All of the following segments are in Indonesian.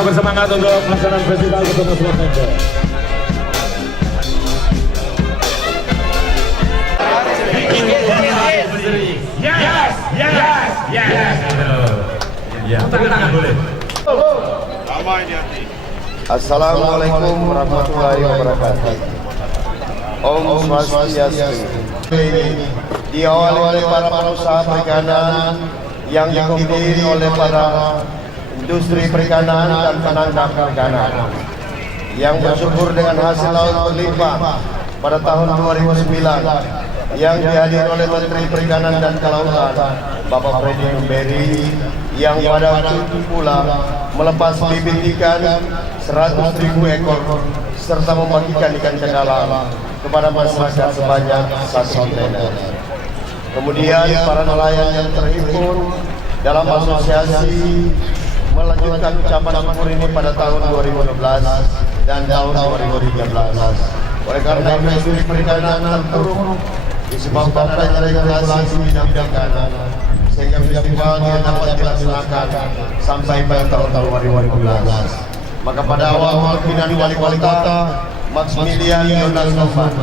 Kita bersemangat untuk pelaksanaan festival Ketemu Slot Tempe. Yes, yes, yes. Ya, tangan boleh. Assalamualaikum warahmatullahi wabarakatuh. Om Swastiastu. Diawali oleh para pengusaha perikanan yang didiri oleh para industri perikanan dan penangkap perikanan yang bersyukur dengan hasil laut berlimpah pada tahun 2009 yang dihadiri oleh Menteri Perikanan dan Kelautan Bapak Freddy Numberi yang pada waktu itu pula melepas bibit ikan 100.000 ekor serta membagikan ikan cakalang kepada masyarakat sebanyak 1 kontainer. Kemudian para nelayan yang terhimpun dalam asosiasi melanjutkan ucapan syukur ini pada tahun 2012 dan tahun 2013. Oleh karena industri perikanan terpuruk disebabkan adanya regulasi bidang perikanan, sehingga festival tidak dapat dilaksanakan sampai pada tahun 2012. Maka pada awal pimpinan wali kota Maximilian Yonas Novan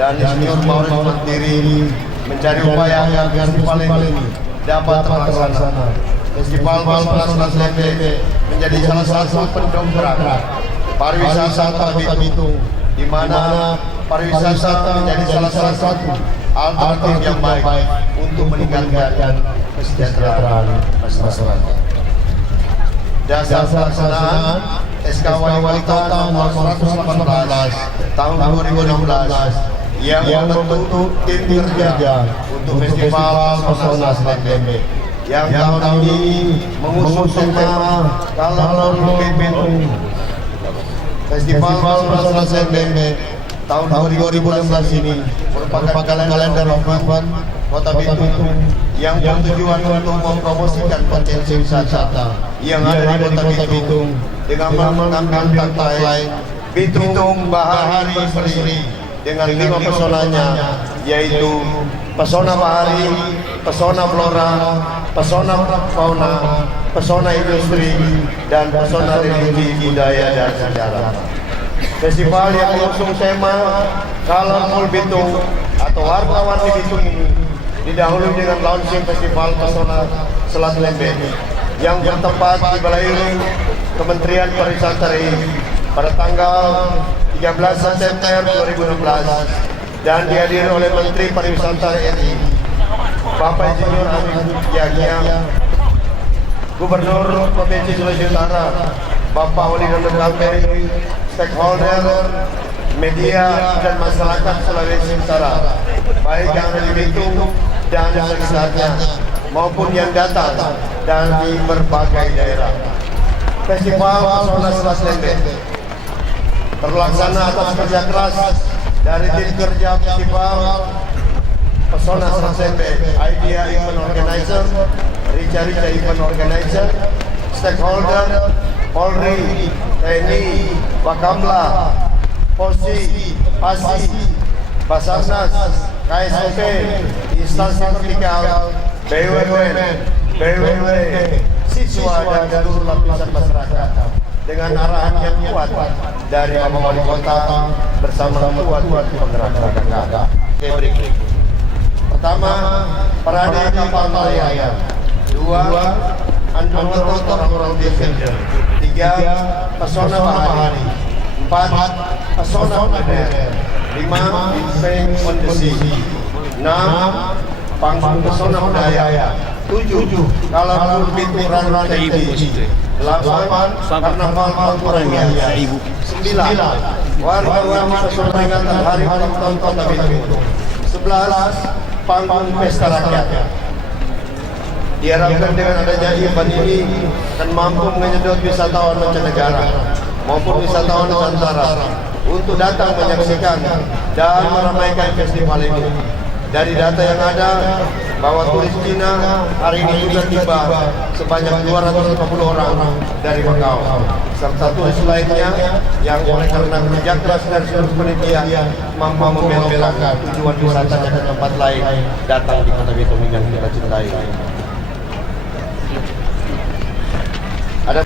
dan Insinyur Maureen Mantiri mencari upaya agar festival ini dapat terlaksana. Festival Slot Tempe menjadi salah satu pendongkrak pariwisata Kota Bitung, di mana pariwisata menjadi salah satu alternatif yang baik untuk meningkatkan kesejahteraan masyarakat. Dasar pelaksanaan SK Wali Kota nomor 118 tahun 2016 yang membentuk tim kerja untuk Festival Pesona Slot Tempe yang tahun ini mengusung tema Kalon Bitung. Festival Pesona Slot Tempe tahun 2016 ini merupakan kalender event Kota Bitung yang bertujuan untuk mempromosikan potensi wisata yang ada di Kota Bitung dengan mengangkat tagline Bitung Bahari Berseri dengan 5 pesonanya, yaitu pesona bahari, pesona flora, pesona fauna, pesona industri, dan pesona religi, budaya, dan sejarah. Festival yang mengusung tema Colorful Bitung atau warna-warni Bitung ini didahului dengan launching Festival Pesona Slot Tempe yang bertempat di Balairu Kementerian Pariwisata RI pada tanggal 13 September 2016 dan dihadiri oleh Menteri Pariwisata RI Bapak Insinyur Amin Yahya, Gubernur Provinsi Sulawesi Utara Bapak Wali Kota Kalteng, stakeholder, media, dan masyarakat Sulawesi Utara, baik yang ada di Bitung dan sekitarnya maupun yang datang dari berbagai daerah. Festival Pesona Slot Tempe terlaksana atas kerja keras dari tim kerja Festival Pesona Slot Tempe, Idea Event Organizer, Rica Event Organizer, stakeholder, Polri, TNI, Wakamla, Polisi, PASI, Basarnas, KSOP, instansi vertikal, BUMN, BUMD, siswa dan seluruh lapisan masyarakat dengan arahan yang kuat dari Bapak Wali Kota bersama tuan-tuan penggerak KKK. Oke, berikut. Pertama, parade kapal nelayan. 2, underwater coral defender. 3, pesona bahari. 4, pesona modern. 5, Insane on the Sea. 6, panggung pesona budaya. 7, kalau Bitung Run Tempe. 8, karnaval Palpuran. 9, warga-warga pesona peringatan Hari Ulang Tahun Kota Bitung. 11, panggung pesta rakyat. Diharapkan dengan adanya event ini akan mampu menyedot wisatawan mancanegara maupun wisatawan Nusantara untuk datang menyaksikan dan meramaikan festival ini. Dari data yang ada, bahwa turis Cina hari ini sudah tiba sebanyak 250 orang dari Macau, serta turis lainnya yang oleh karena kerja keras dan seluruh panitia mampu membela-belakan tujuan wisatanya ke tempat lain datang di Kota Bitung yang kita cintai. Ada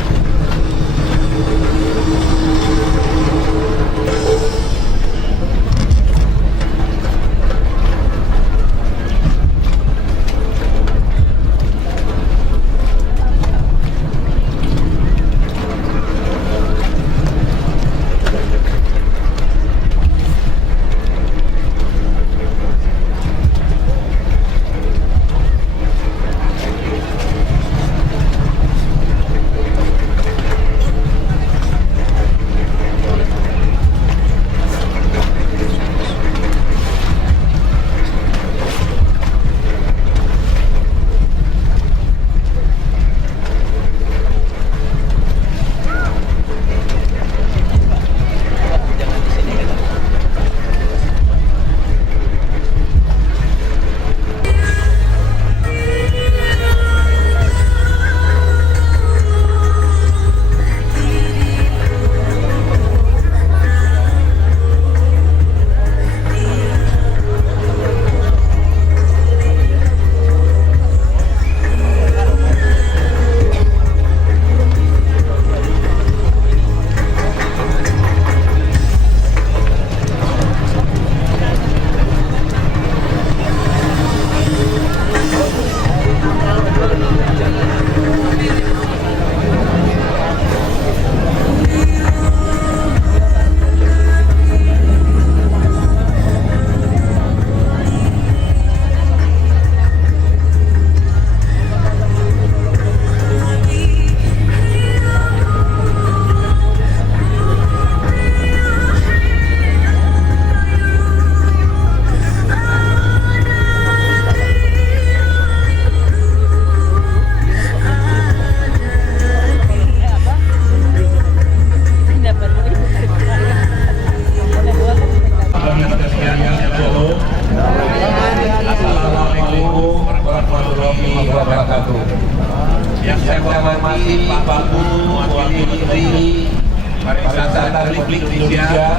Republik Indonesia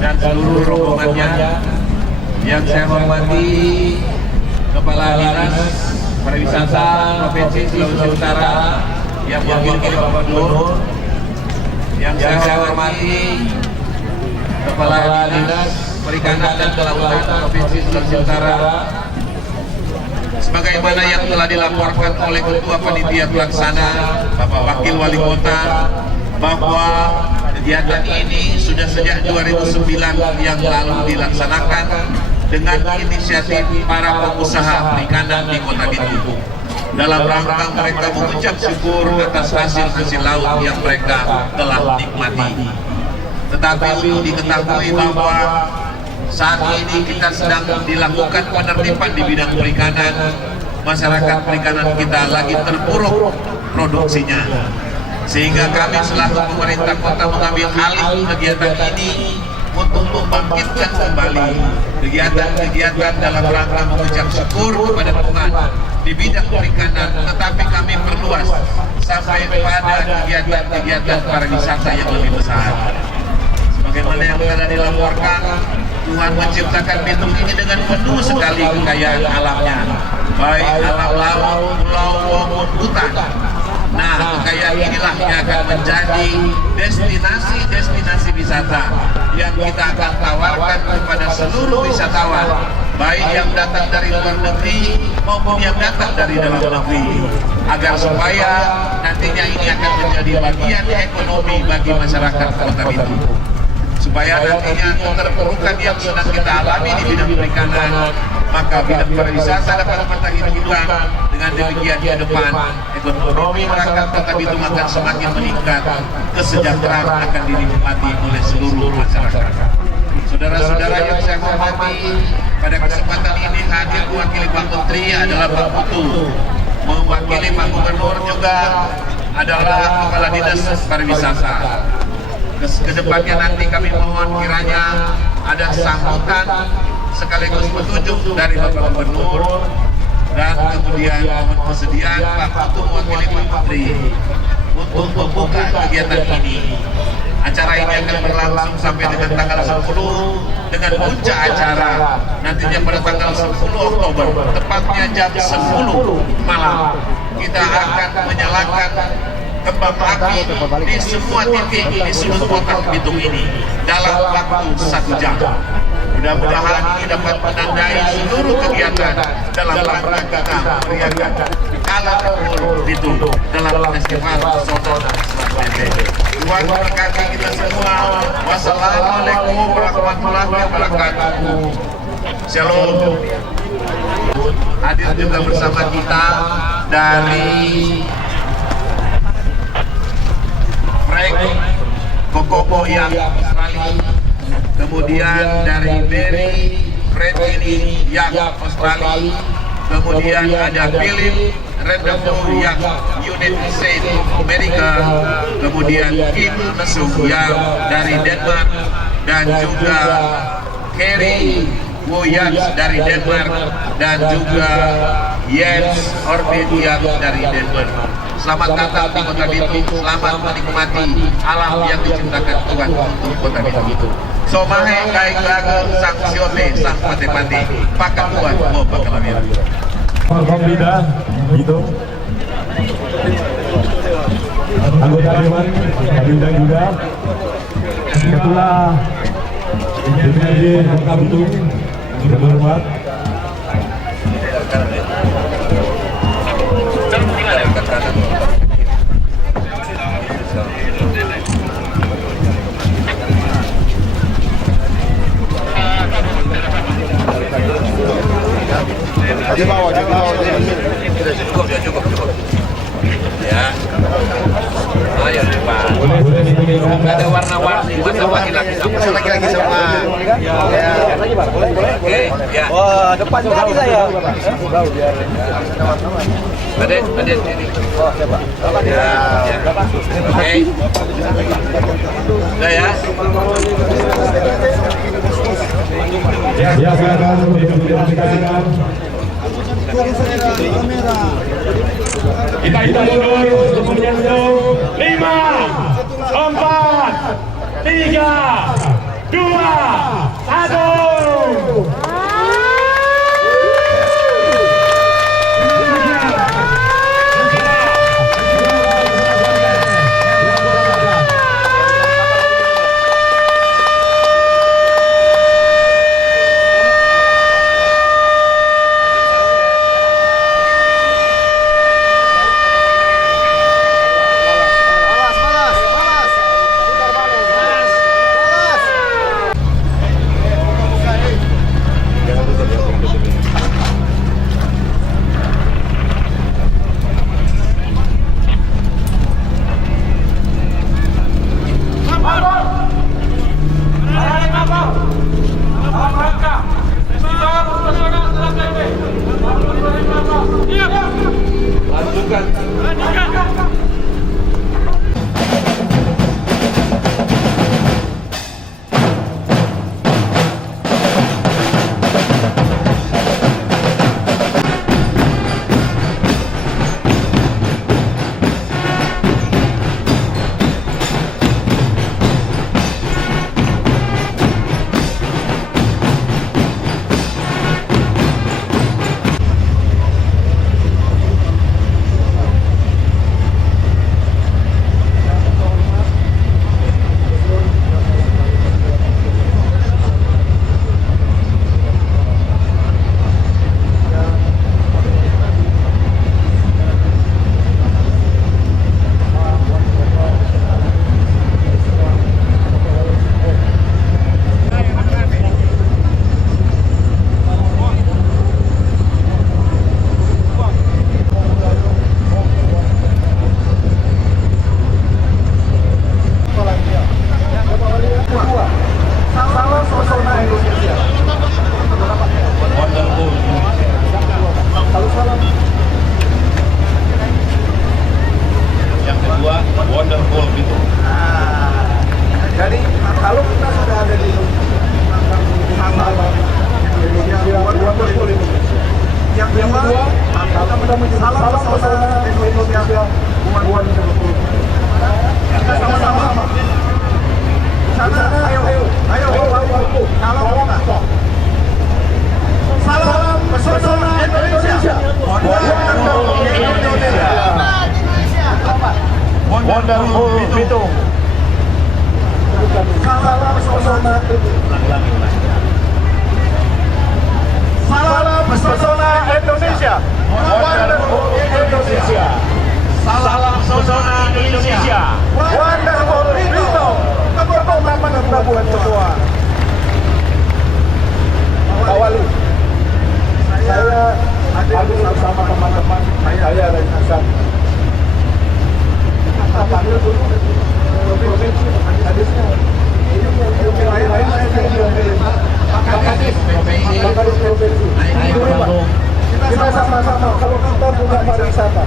dan seluruh rombongannya. Yang saya hormati Kepala Dinas Pariwisata Provinsi Sulawesi Utara yang mewakili Bapak Gubernur. Yang saya hormati Kepala Dinas Perikanan dan Kelautan Provinsi Sulawesi Utara. Sebagaimana yang telah dilaporkan oleh Ketua Panitia Pelaksana Bapak Wakil Wali Kota, bahwa kegiatan ini sudah sejak 2009 yang lalu dilaksanakan dengan inisiatif para pengusaha perikanan di Kota Bitung dalam rangka mereka mengucap syukur atas hasil-hasil laut yang mereka telah nikmati. Tetapi untuk diketahui bahwa saat ini kita sedang dilakukan penertiban di bidang perikanan. Masyarakat perikanan kita lagi terpuruk produksinya, sehingga kami selaku pemerintah kota mengambil alih kegiatan ini untuk membangkitkan kembali kegiatan-kegiatan dalam rangka mengucap syukur kepada Tuhan di bidang perikanan, tetapi kami perluas sampai pada kegiatan-kegiatan pariwisata yang lebih besar. Sebagaimana yang telah dilaporkan, Tuhan menciptakan Bitung ini dengan penuh sekali kekayaan alamnya, baik alam laut, pulau maupun hutan. Nah, kekayaan inilah yang akan menjadi destinasi-destinasi wisata yang kita akan tawarkan kepada seluruh wisatawan, baik yang datang dari luar negeri maupun yang datang dari dalam negeri, agar supaya nantinya ini akan menjadi bagian ekonomi bagi masyarakat Kota Bitung. Supaya nantinya keterpurukan yang sedang kita alami di bidang perikanan, maka bidang pariwisata dapat kita hidupkan. Dengan demikian ke depan ekonomi masyarakat Kota Bitung akan semakin meningkat, kesejahteraan akan dinikmati oleh seluruh masyarakat. Saudara-saudara yang saya hormati, pada kesempatan ini hadir mewakili Pak Menteri adalah Pak Putu, mewakili Pak Gubernur juga adalah Kepala Dinas Pariwisata. Kedepannya nanti kami mohon kiranya ada sambutan sekaligus petunjuk dari Bapak Gubernur, dan kemudian mohon kesediaan Pak Putu mewakili Pak Menteri untuk membuka kegiatan ini. Acara ini akan berlangsung sampai dengan tanggal 10 dengan puncak acara nantinya pada tanggal 10 Oktober, tepatnya jam 10 malam. Kita akan menyalakan kembang api di semua titik di seluruh Kota Bitung ini dalam waktu 1 jam. Mudah-mudahan ini dapat menandai seluruh kegiatan dalam rangka kita meriahkan Alam Bitung dalam festival pesona Tuhan memberkati kita semua. Wassalamualaikum warahmatullahi wabarakatuh. Shalom. Hadir juga bersama kita dari Kokopo yang Australia, kemudian dari Berry Redini yang Australia, kemudian ada Philip Rendezvous yang United States Amerika, kemudian Kim Mesum yang dari Denmark, dan juga Kerry Woyans dari Denmark, dan juga Jens Orbit yang dari Denmark. Selamat datang di Kota Bitung, selamat menikmati alam yang diciptakan Tuhan untuk Kota Bitung. Somahe kai lagu sang siote sang pate-pate, pakai buat mau pakai lamir. Alhamdulillah, gitu. Anggota Dewan diundang juga. Ketua DPRD Kota Bitung yang berhormat. Di bawah. Cukup. Ya. Ayo Pak. Ada warna-warni, masa laki-laki sama. Ya. Oke, ya. Wah, depan lagi saya. Ada sini. Oh, siapa? Ya. Oke. Udah ya. Ya, silakan dipersilakan. Kita hitung mundur, kemudian 5, 4, 3, 2, 1. Wonderful Bitung. Salam pesona Salam pesona Indonesia. Wonderful Indonesia. Salam pesona Indonesia. Wonderful Bitung. Ketua Pelabuhan Ketua. Pak Wali, saya hadir bersama teman-teman saya dari Hasan. Provinsi hadisnya ini lain-lain saya provinsi. Kita sama-sama kalau kita punya pariwisata.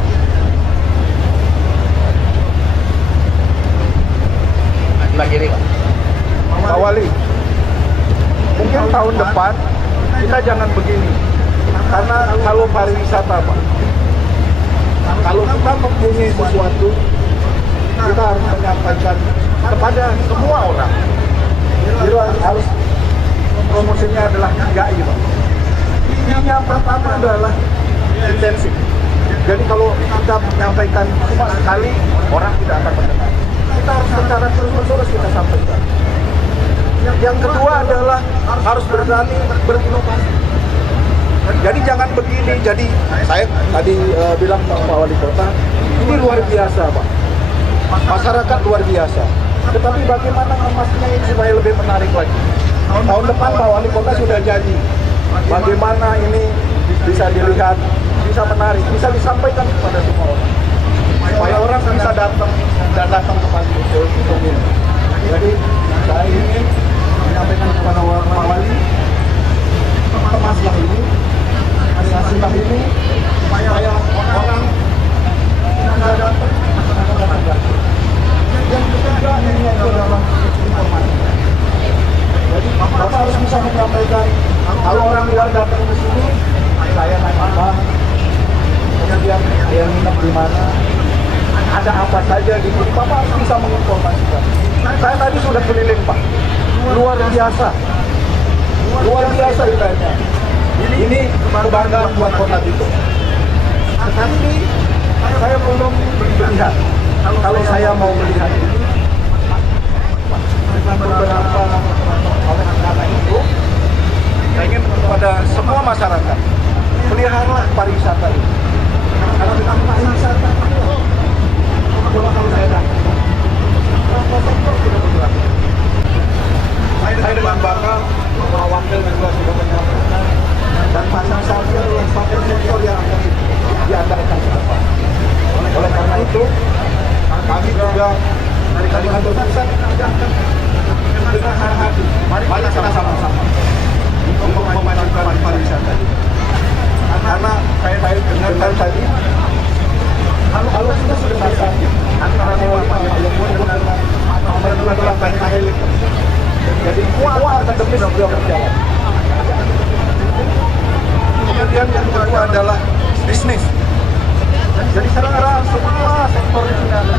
Lagi nih Pak Wali, mungkin tahun depan kita jangan begini, karena kalau pariwisata Pak, kalau kita mempunyai sesuatu kita harus menyampaikan kepada semua orang. Jadi harus promosinya adalah 3I Pak. Yang pertama adalah intensif. Jadi kalau kita menyampaikan cuma sekali, orang tidak akan mendengar. Kita harus secara terus-menerus kita sampaikan. Yang kedua adalah harus berani berinovasi. Jadi jangan begini. Jadi saya tadi bilang Pak Wali Kota, ini luar biasa Pak. Masyarakat luar biasa. Tetapi bagaimana mengemasnya ini supaya lebih menarik lagi? Tahun depan Pak Wali Kota sudah janji. Bagaimana ini bisa dilihat, bisa menarik, bisa disampaikan kepada semua orang. Supaya orang bisa datang dan datang ke Panitia ini. Jadi saya ingin menyampaikan kepada Pak Wali, kemaslah ini, hasillah ini, supaya orang tidak datang. Yang ketiga ini adalah informasi. Jadi Bapak harus bisa menyampaikan kalau orang luar datang ke sini, saya nanya Bang, kemudian dia nginep di mana, ada apa saja di sini. Bapak harus bisa menginformasikan. sudah keliling Pak, luar biasa eventnya. Ini kebanggaan buat kota Bitung. Tapi saya belum melihat. Kalau saya mau melihat ini, beberapa oleh anak itu, saya ingin kepada semua masyarakat peliharalah pariwisata ini. Karena dengan pariwisata kalau saya datang, berapa sektor sudah bergerak. Saya dengan bangga bahwa wakil juga sudah menyampaikan dan pariwisata adalah satu sektor yang akan diandalkan ke depan. Oleh karena itu, kami juga dari kantor pusat dengan hati, mari kita sama-sama untuk memajukan pariwisata. Karena saya dengar tadi, kalau kita sudah selesai antara Dewan dengan adalah baik. Jadi semua akademis sudah berjalan. Kemudian yang kedua adalah bisnis. Jadi sekarang semua sektor ini ada.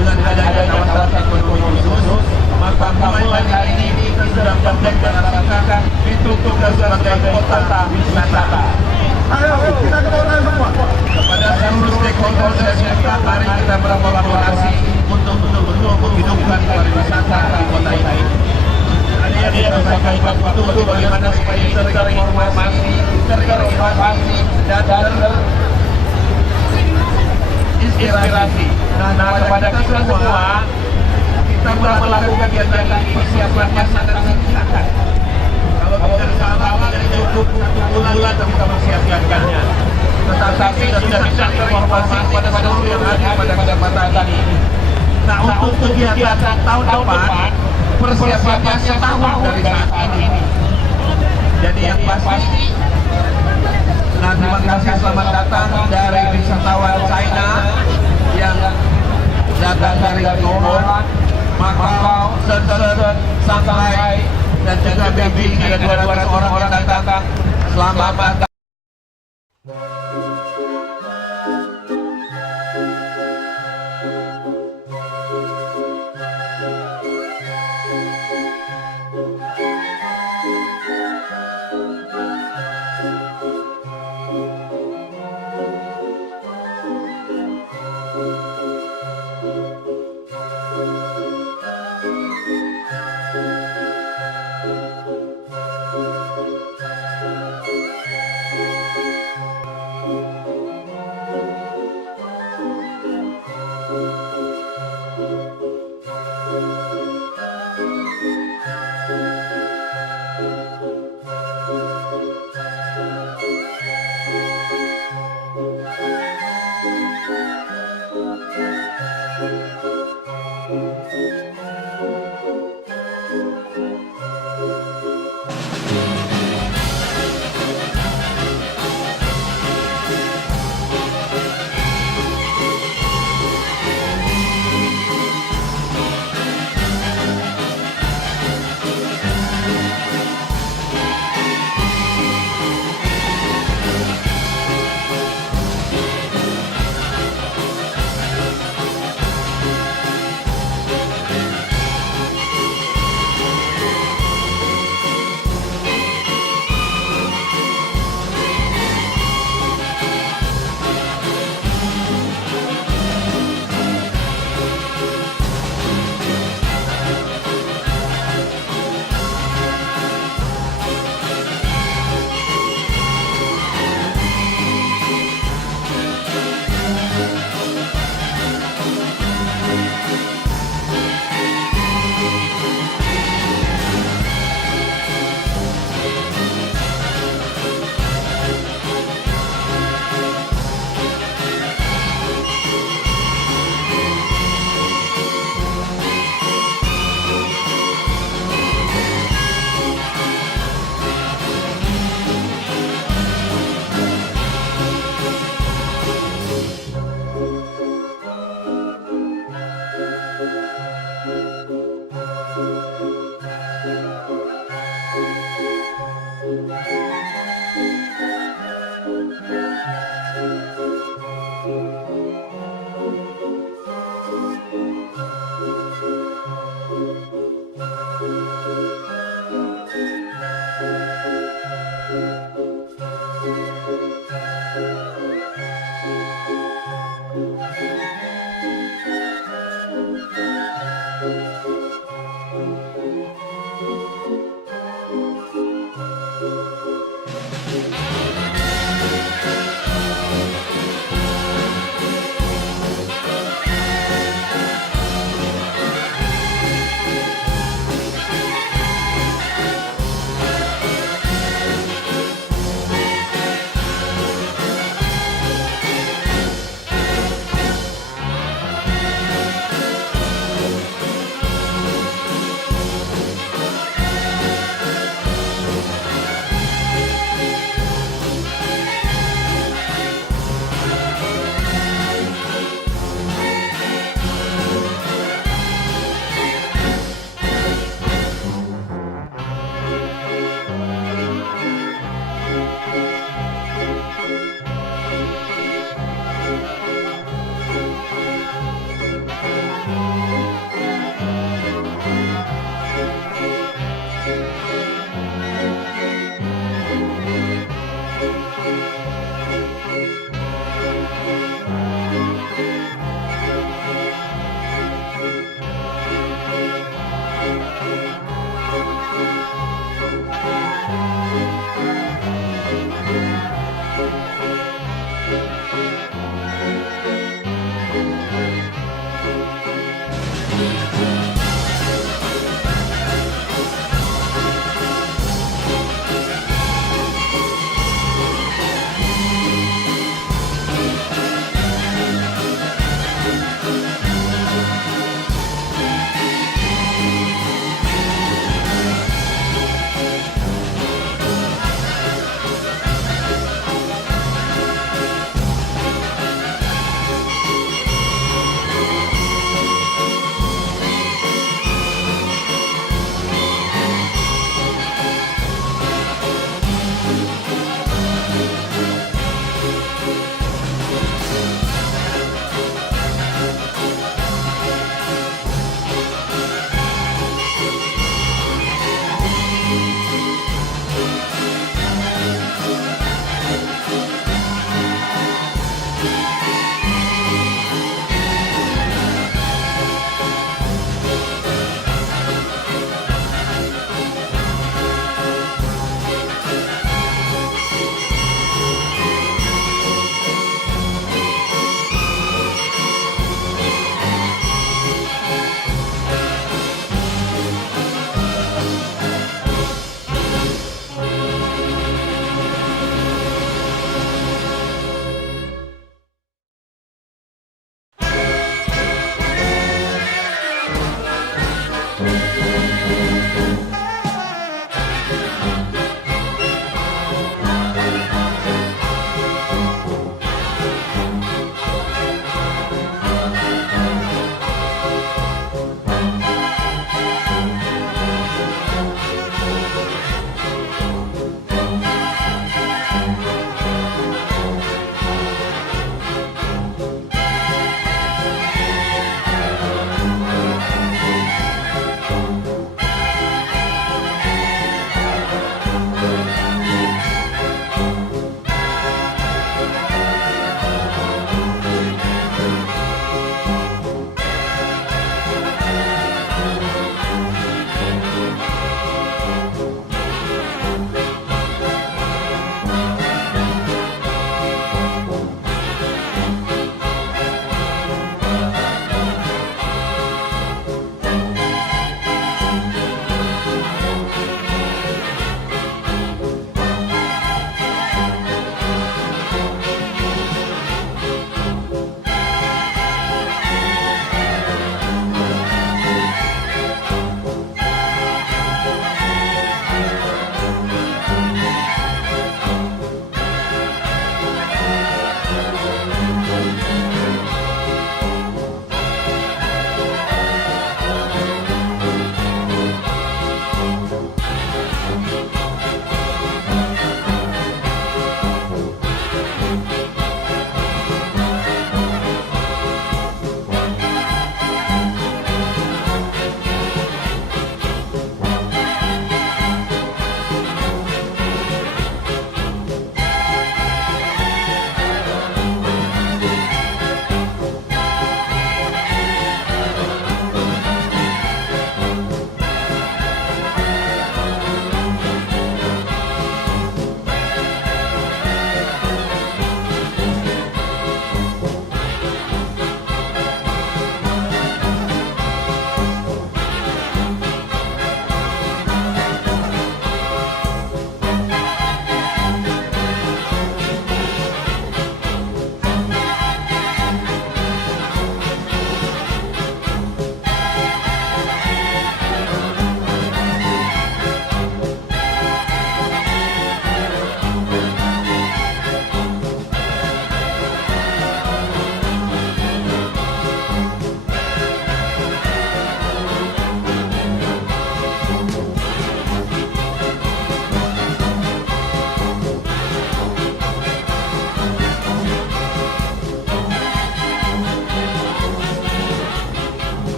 Dengan adanya kawasan ekonomi khusus, maka mulai hari ini kita sudah mendeklarasikan Bitung sebagai kota wisata. Ayo kita keluar semua. Kepada seluruh stakeholder dan sektor, mari kita berkolaborasi untuk betul-betul menghidupkan pariwisata di kota ini. Tadi yang dia sampaikan betul bagaimana supaya terinformasi, terinovasi dan inspirasi. Nah, kepada kita semua, kita melakukan kegiatan persiapannya sangat singkat. Kalau tidak salah, dari cukup 1 bulan kita mempersiapkannya. Tetapi sudah bisa informasi kepada seluruh yang ada pada kesempatan ini. Nah, untuk kegiatan tahun depan, persiapannya setahun dari saat ini. Jadi yang pasti, nah terima kasih, selamat datang dari wisatawan China yang datang dari Taiwan, Macau, Shenzhen, Shanghai, dan juga Beijing. Ada 200 orang yang datang. Selamat datang.